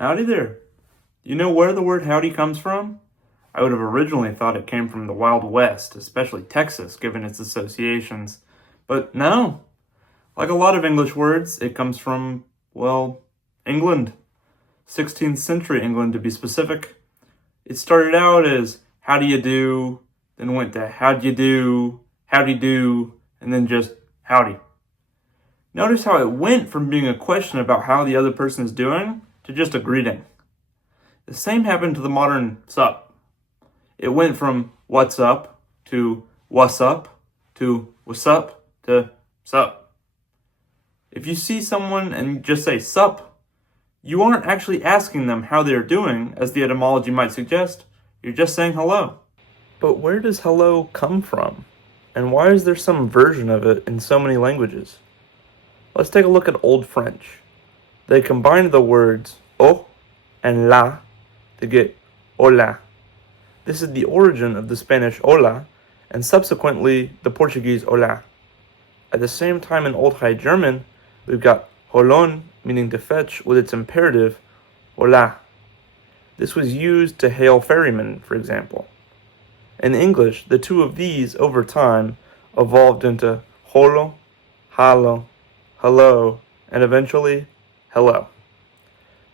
Howdy there. Do you know where the word howdy comes from? I would have originally thought it came from the Wild West, especially Texas, given its associations. But no. Like a lot of English words, it comes from, well, England. 16th century England, to be specific. It started out as how do you do, then went to how'd you do, howdy do, and then just howdy. Notice how it went from being a question about how the other person is doing to just a greeting. The same happened to the modern sup. It went from what's up to what's up to what's up to sup. If you see someone and just say sup, you aren't actually asking them how they're doing, as the etymology might suggest. You're just saying hello. But where does hello come from? And why is there some version of it in so many languages? Let's take a look at Old French. They combined the words o and la to get hola. This is the origin of the Spanish hola and subsequently the Portuguese hola. At the same time in Old High German, we've got holon, meaning to fetch, with its imperative hola. This was used to hail ferrymen, for example. In English, the two of these, over time, evolved into holo, halo, hello, and eventually, hello.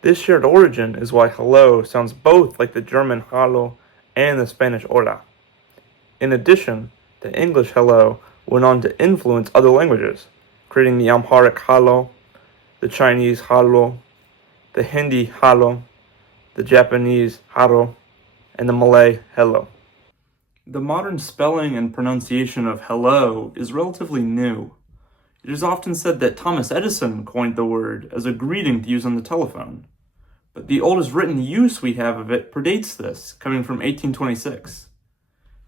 This shared origin is why hello sounds both like the German hallo and the Spanish hola. In addition, the English hello went on to influence other languages, creating the Amharic hallo, the Chinese hallo, the Hindi hallo, the Japanese haro, and the Malay hello. The modern spelling and pronunciation of hello is relatively new. It is often said that Thomas Edison coined the word as a greeting to use on the telephone. But the oldest written use we have of it predates this, coming from 1826.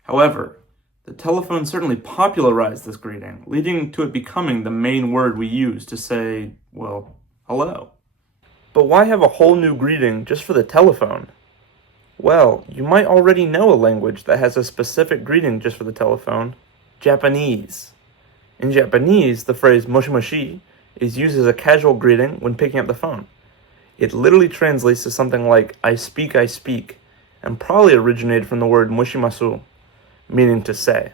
However, the telephone certainly popularized this greeting, leading to it becoming the main word we use to say, well, hello. But why have a whole new greeting just for the telephone? Well, you might already know a language that has a specific greeting just for the telephone: Japanese. In Japanese, the phrase moshi moshi is used as a casual greeting when picking up the phone. It literally translates to something like I speak, and probably originated from the word moshimasu, meaning to say.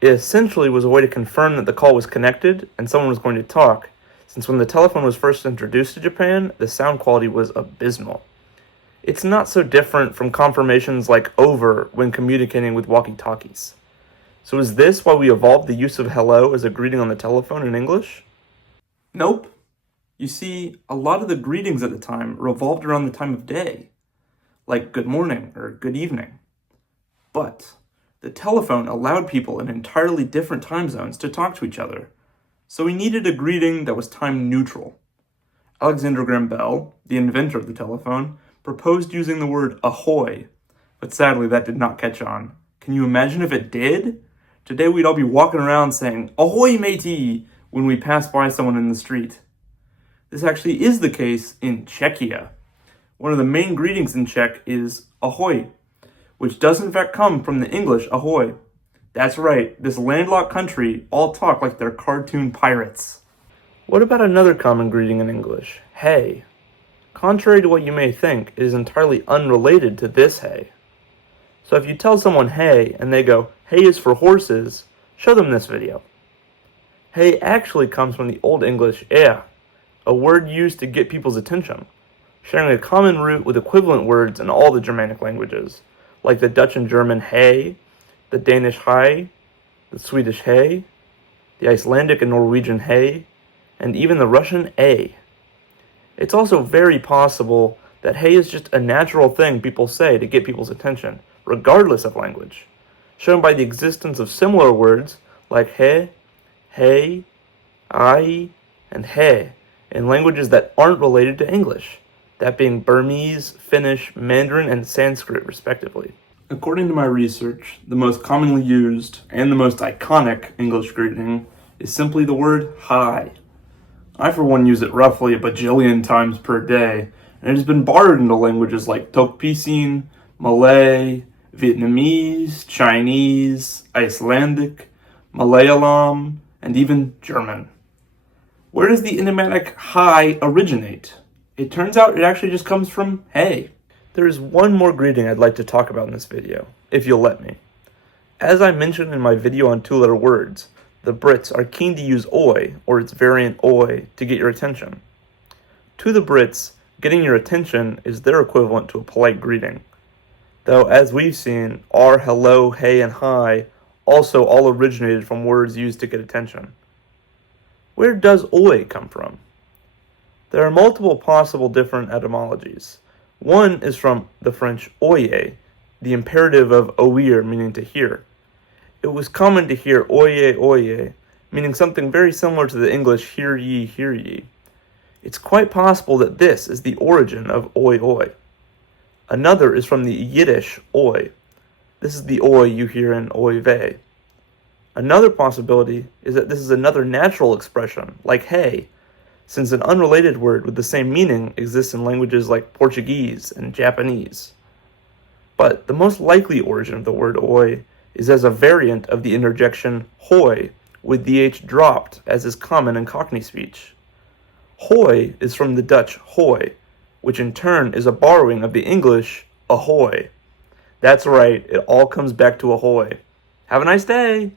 It essentially was a way to confirm that the call was connected and someone was going to talk, since when the telephone was first introduced to Japan, the sound quality was abysmal. It's not so different from confirmations like over when communicating with walkie-talkies. So is this why we evolved the use of hello as a greeting on the telephone in English? Nope. You see, a lot of the greetings at the time revolved around the time of day, like good morning or good evening. But the telephone allowed people in entirely different time zones to talk to each other, so we needed a greeting that was time neutral. Alexander Graham Bell, the inventor of the telephone, proposed using the word ahoy, but sadly that did not catch on. Can you imagine if it did? Today we'd all be walking around saying, ahoy matey, when we pass by someone in the street. This actually is the case in Czechia. One of the main greetings in Czech is ahoy, which does in fact come from the English ahoy. That's right, this landlocked country all talk like they're cartoon pirates. What about another common greeting in English? Hey. Contrary to what you may think, it is entirely unrelated to this hey. So if you tell someone hey, and they go, hey is for horses, show them this video. Hey actually comes from the Old English er, a word used to get people's attention, sharing a common root with equivalent words in all the Germanic languages, like the Dutch and German hey, the Danish hei, the Swedish hey, the Icelandic and Norwegian hey, and even the Russian a. It's also very possible that hey is just a natural thing people say to get people's attention, regardless of language, shown by the existence of similar words like he, hey, ai, and he in languages that aren't related to English, that being Burmese, Finnish, Mandarin, and Sanskrit, respectively. According to my research, the most commonly used and the most iconic English greeting is simply the word hi. I, for one, use it roughly a bajillion times per day, and it has been borrowed into languages like Tok Pisin, Malay, Vietnamese, Chinese, Icelandic, Malayalam, and even German. Where does the idiomatic hi originate? It turns out it actually just comes from hey. There is one more greeting I'd like to talk about in this video, if you'll let me. As I mentioned in my video on two-letter words, the Brits are keen to use oi, or its variant oi, to get your attention. To the Brits, getting your attention is their equivalent to a polite greeting. Though, as we've seen, our hello, hey, and hi also all originated from words used to get attention. Where does oi come from? There are multiple possible different etymologies. One is from the French oyer, the imperative of oír, meaning to hear. It was common to hear oye, oye, meaning something very similar to the English hear ye, hear ye. It's quite possible that this is the origin of oi, oi. Another is from the Yiddish oi. This is the oi you hear in oy vey. Another possibility is that this is another natural expression, like hey, since an unrelated word with the same meaning exists in languages like Portuguese and Japanese. But the most likely origin of the word oi is as a variant of the interjection hoy, with the h dropped, as is common in Cockney speech. Hoy is from the Dutch hoy, which in turn is a borrowing of the English ahoy. That's right, it all comes back to ahoy. Have a nice day!